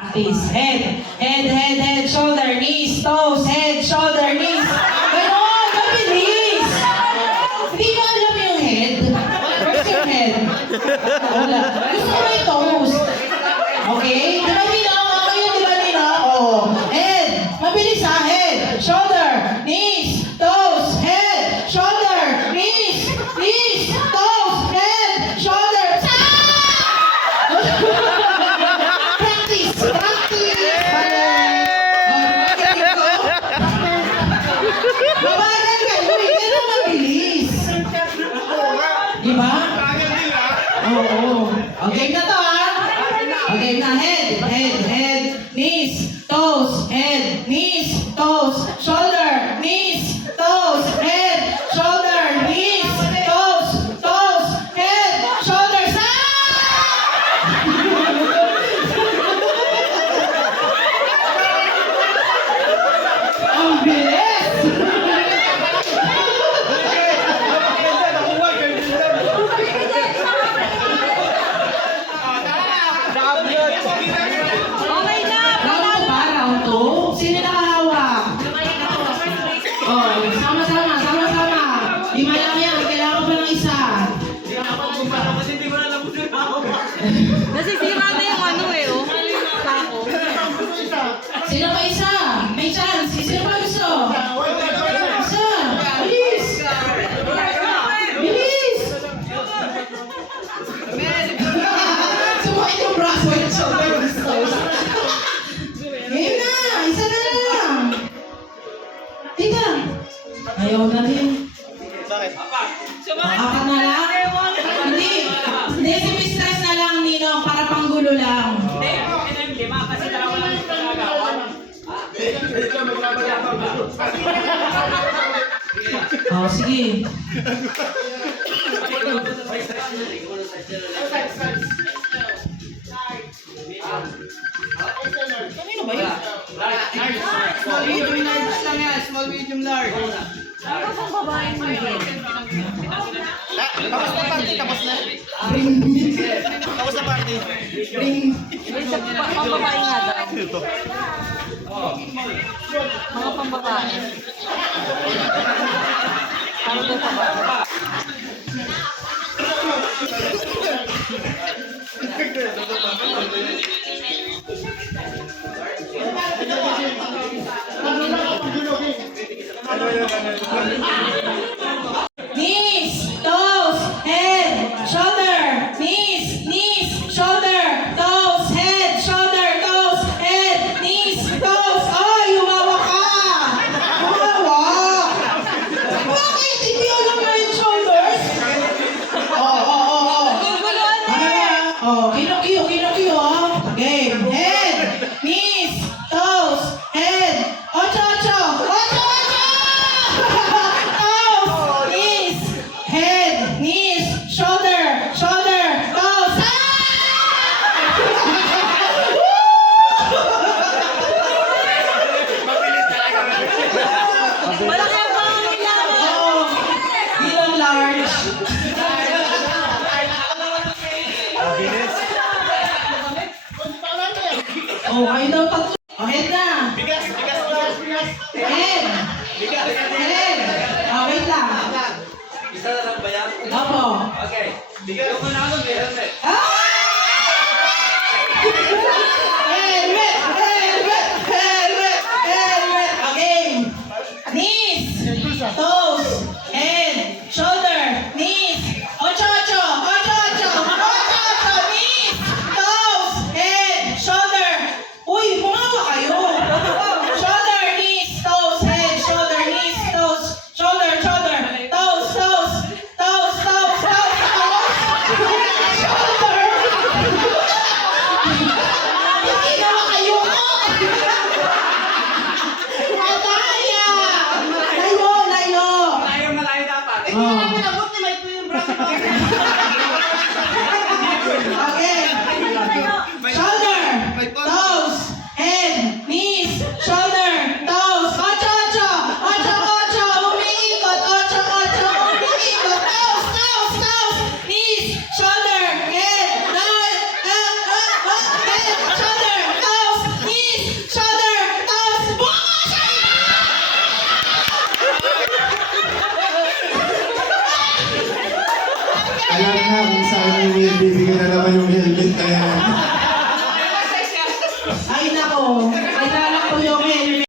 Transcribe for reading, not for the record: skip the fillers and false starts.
Practice. Head, shoulder, knees, toes, head, shoulder, knees. Ganon, mabilis. Hindi ko alam yung head. Where's your head? Wala. Gusto ko yung toes. Okay? Di ba nila? Ngayon, di ba nila? Oh. Head. Mabilis ha. Head, shoulder, knees, toes, head, shoulder, knees, toes, head, shoulder. Practice. Babagan kayo, pero mabilis. Di ba? Oo. Okay na to ha. Okay na. Head, knees, toes, head, knees, toes, shoulder, knees, toes, head, shoulder, knees, toes, head, shoulders. Ang bilis! Okay na! Round 2 ba? Round 2? Sino nakahawak? Oh, sama-sama. Lima lang yan. Kailangan pa ng isa. Nasisira na yung ano eh, oh. Sako. Sino pa isa? May chance. Sino pa gusto? Isa. Bilis. Bilis. Sumakit yung braso yung shoulder. Ngayon na. Isa na lang. Tita. Ayaw na rin. Apat na lang? Hindi. Hindi, sumi-stress na lang, Ninong, para panggulo lang. Oh, sige. Kanino ba yun? Small, medium, large lang yan. Small, medium, large. Ano pang babae mo yun? Tapos na party, tapos na. Tapos na party. May isa pang babae nga daw. Mga pang babae. Para daw sa baba. Knees, toes, head, shoulder, knees, shoulder, toes, head, shoulder, toes, head, knees, toes. Ay, humawa ka! Humawa! Bakit? Hindi alam mo yung shoulders? Oo. Guguluhan na Ano eh! ba? Oh, kino-kiyo, Game. Head, knees, toes, head, ocho. Toes, knees, head, knees, shoulder, toes. Malaki ang mga kailangan! Oo, bilang large. Oh, kayo daw tatlo. Oh, head na. Bigas. Head. Oh, wait lang. Isa na lang ba yan? Opo. Okay. Bigyan ko na ako may helmet. Ah! Helmet! Okay. Knees, toes, head, shoulder, knees, ocho, knees, toes, head, shoulder. Uy, bumawa kayo. Shoulder, knees, toes, head, shoulder, knees, toes, shoulder, toes. Shoulder. Alam na kung saan yung bibigyan na naman yung helmet na yan.